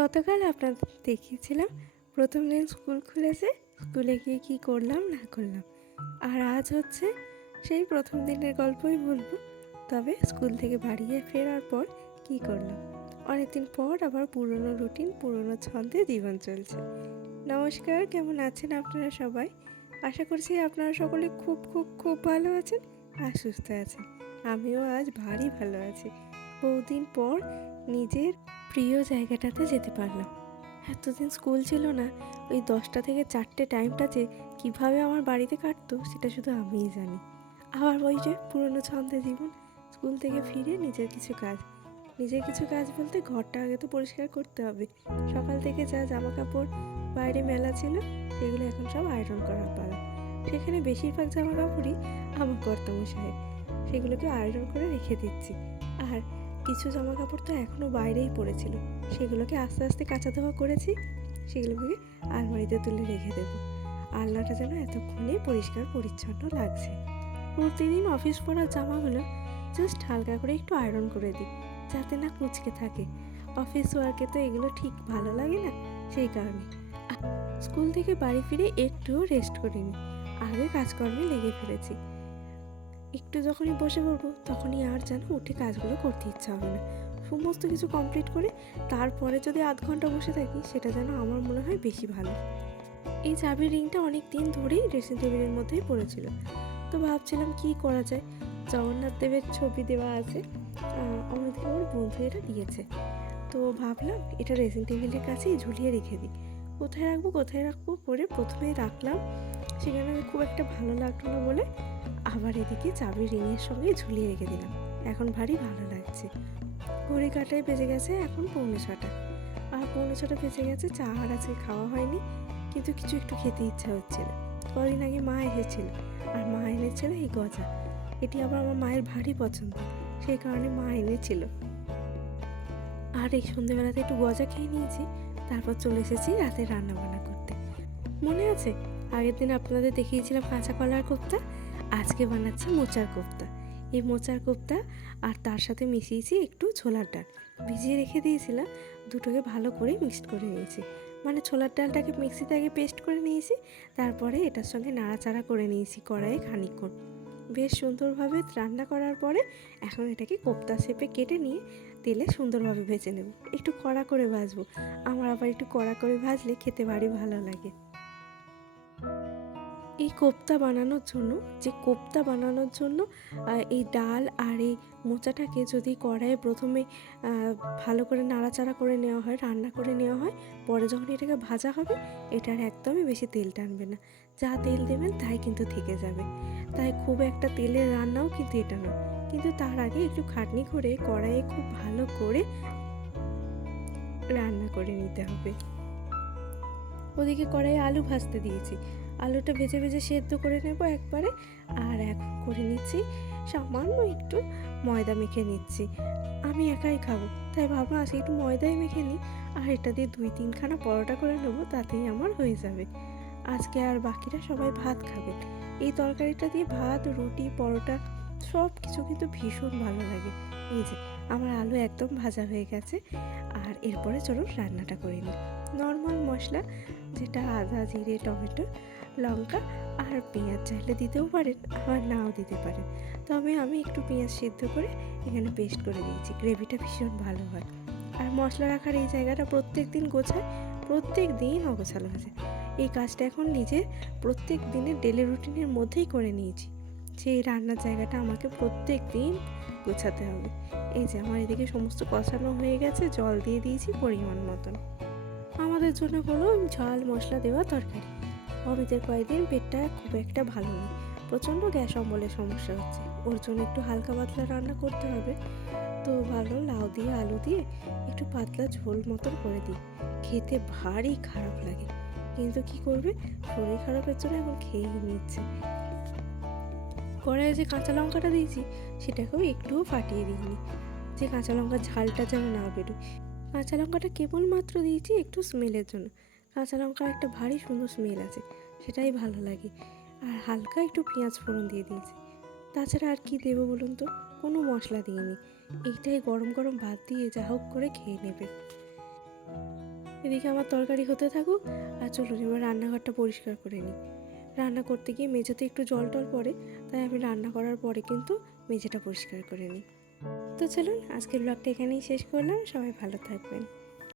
গতকাল আপনাদের দেখিয়েছিলাম প্রথম দিন স্কুল খুলেছে, স্কুলে গিয়ে কী করলাম না করলাম। আর আজ হচ্ছে সেই প্রথম দিনের গল্পই বলবো, তবে স্কুল থেকে বাড়ি ফেরার পর কী করলাম। অনেকদিন পর আবার পুরনো রুটিন, পুরনো ছন্দে জীবন চলছে। নমস্কার, কেমন আছেন আপনারা সবাই? আশা করছি আপনারা সকলে খুব খুব খুব ভালো আছেন আর সুস্থ আছেন। আমিও আজ ভারী ভালো আছি। বহুদিন পর নিজের প্রিয় জায়গাটাতে যেতে পারলাম। এতদিন স্কুল ছিল না, ওই 10টা থেকে 4টে টাইমটা যে কীভাবে আমার বাড়িতে কাটতো সেটা শুধু আমিই জানি। আবার ওই যে পুরনো ছন্দে জীবন, স্কুল থেকে ফিরে নিজের কিছু কাজ বলতে ঘরটা আগে তো পরিষ্কার করতে হবে। সকাল থেকে যা জামা কাপড় বাইরে মেলা ছিল সেগুলো এখন সব আয়রন করার পালা। সেখানে বেশিরভাগ জামা কাপড়ই আমার কর্তামশাই, সেগুলোকে আয়রন করে রেখে দিচ্ছি। আর কিছু জামা কাপড় তো এখনও বাইরেই পড়েছিল, সেগুলোকে আস্তে আস্তে কাচা ধোয়া করেছি, সেগুলোকে আলমারিতে তুলে রেখে দেবো। আলনাটা যেন এতক্ষণে পরিষ্কার পরিচ্ছন্ন লাগছে। প্রতিদিন অফিস পরার জামাগুলো জাস্ট হালকা করে একটু আয়রন করে দিই, যাতে না কুঁচকে থাকে। অফিস ওয়ার্কে তো এগুলো ঠিক ভালো লাগে না, সেই কারণে। স্কুল থেকে বাড়ি ফিরে একটুও রেস্ট করিনি, আগে কাজকর্মে লেগে ফেলেছি। একটু যখনই বসে পড়বো তখনই আর যেন উঠে কাজগুলো করতে ইচ্ছা হবে না। সমস্ত কিছু কমপ্লিট করে তারপরে যদি আধ ঘন্টা বসে থাকি, সেটা যেন আমার মনে হয় বেশি ভালো। এই চাবির রিংটা অনেক দিন ধরেই ড্রেসিং টেবিলের মধ্যেই পড়েছিল, তো ভাবছিলাম কি করা যায়। জগন্নাথ দেবের ছবি দেওয়া আছে, আমাদেরকে ওর বন্ধু এটা দিয়েছে, তো ভাবলাম এটা ড্রেসিং টেবিলের কাছেই ঝুলিয়ে রেখে দিই। কোথায় রাখবো করে প্রথমেই রাখলাম, সেখানে খুব একটা ভালো লাগলো না বলে আবার এদিকে চাবির রিংয়ের সঙ্গে ঝুলিয়ে রেখে দিলাম। এখন ভারী ভালো লাগছে। ঘড়ি কাটায় বেজে গেছে এখন 6:45, আর 6:45 বেজে গেছে, চা আর আজকে খাওয়া হয়নি, কিন্তু কিছু একটু খেতে ইচ্ছা হচ্ছিল। কদিন আগে মা এসেছিল, আর মা এনেছিল এই গজা। এটি আবার আমার মায়ের ভারী পছন্দ, সেই কারণে মা এনেছিল। আর এই সন্ধ্যেবেলাতে একটু গজা খেয়ে নিয়েছি, তারপর চলে এসেছি রাতে রান্নাবান্না করতে। মনে আছে আগের দিন আপনাদের দেখিয়েছিলাম কাঁচা কলার কোপ্তা, আজকে বানাচ্ছি মোচার কোপ্তা। এই মোচার কোপ্তা আর তার সাথে মিশিয়েছি একটু ছোলার ডাল, ভিজিয়ে রেখে দিয়েছিলাম, দুটোকে ভালো করে মিক্সড করে নিয়েছি। মানে ছোলার ডালটাকে মিক্সিতে আগে পেস্ট করে নিয়েছি, তারপরে এটার সঙ্গে নাড়াচাড়া করে নিয়েছি কড়াইয়ে খানিকক্ষণ। বেশ সুন্দরভাবে রান্না করার পরে এখন এটাকে কোপ্তা শেপে কেটে নিয়ে তেলে সুন্দরভাবে ভেজে নেব। একটু কড়া করে ভাজবো, আমার আবার একটু কড়া করে ভাজলে খেতে ভারী ভালো লাগে। এই কোপ্তা বানানোর জন্য এই ডাল আর এই মোচাটাকে যদি কড়াইয়ে প্রথমে ভালো করে নাড়াচাড়া করে নেওয়া হয়, রান্না করে নেওয়া হয়, পরে যখন এটাকে ভাজা হবে এটার একদমই বেশি তেল টানবে না। যা তেল দেবেন তাই কিন্তু থেকে যাবে। তাই খুব একটা তেলের রান্নাও কিন্তু এটা নয়, কিন্তু তার আগে একটু খাটনি করে কড়াইয়ে খুব ভালো করে রান্না করে নিতে হবে। ওদিকে কড়াইয়ে আলু ভাজতে দিয়েছি, আলুটা ভেজে ভেজে সেদ্ধ করে নেব একবারে। আর এখন করে নিচ্ছি সামান্য একটু ময়দা মেখে নিচ্ছি। আমি একাই খাবো, তাই ভাবলাম আজকে একটু ময়দাই মেখে নিই, আর এটা দিয়ে 2-3খানা পরোটা করে নেবো, তাতেই আমার হয়ে যাবে। আজকে আর বাকিরা সবাই ভাত খাবে। এই তরকারিটা দিয়ে ভাত, রুটি, পরোটা সব কিছু কিন্তু ভীষণ ভালো লাগে। এই যে আমার আলু একদম ভাজা হয়ে গেছে, আর এরপরে চলুন রান্নাটা করে নিই। নর্মাল মশলা, যেটা আদা, জিরে, টমেটো, লঙ্কা আর পেঁয়াজ চাইলে দিতেও পারেন, আবার নাও দিতে পারেন, তবে আমি একটু পেঁয়াজ সিদ্ধ করে এখানে পেস্ট করে দিয়েছি, গ্রেভিটা ভীষণ ভালো হয়। আর মশলা রাখার এই জায়গাটা প্রত্যেক দিন গোছায়, প্রত্যেক দিন অগোছালো আছে। এই কাজটা এখন নিজের প্রত্যেক দিনের ডেলি রুটিনের মধ্যেই করে নিয়েছি, সেই রান্নার জায়গাটা আমাকে প্রত্যেক দিন গোছাতে হবে। এই যে আমার এদিকে সমস্ত কষানো হয়ে গেছে, জল দিয়ে দিয়েছি পরিমাণ মতন। আমাদের জন্য হলো ঝাল মশলা দেওয়া তরকারি। অমিতের কয়েকদিন পেটটা খুব একটা ভালো নেই, প্রচণ্ড গ্যাস অম্বলের সমস্যা হচ্ছে, ওর জন্য একটু হালকা পাতলা রান্না করতে হবে। তো ভালো লাউ দিয়ে আলু দিয়ে একটু পাতলা ঝোল মতন করে দিই। খেতে ভারী খারাপ লাগে, কিন্তু কি করবে, শরীর খারাপের জন্য এখন খেয়েই নিচ্ছে। কড়াইয়ে যে কাঁচা লঙ্কাটা দিয়েছি সেটাকেও একটুও ফাটিয়ে দিইনি, যে কাঁচা লঙ্কার ঝালটা যেন না বেরোয়। কাঁচা লঙ্কাটা কেবলমাত্র দিয়েছি একটু স্মেলের জন্য, কাঁচা লঙ্কার একটা ভারী সুন্দর স্মেল আছে, সেটাই ভালো লাগে। আর হালকা একটু পেঁয়াজ ফোড়ন দিয়ে দিয়েছি। তাছাড়া আর কি দেবো বলুন তো, কোনো মশলা দিইনি। এইটাই গরম গরম ভাত দিয়ে যা হোক করে খেয়ে নেবে। এদিকে আমার তরকারি হতে থাকুক, আর চলুন এবার রান্নাঘরটা পরিষ্কার করে নিই। রান্না করতে গিয়ে মেঝেতে একটু জল টল পড়ে, তাই আমি রান্না করার পরে কিন্তু মেঝেটা পরিষ্কার করে নিই। তো চলুন আজকের ব্লগটা এখানেই শেষ করলাম। সবাই ভালো থাকবেন।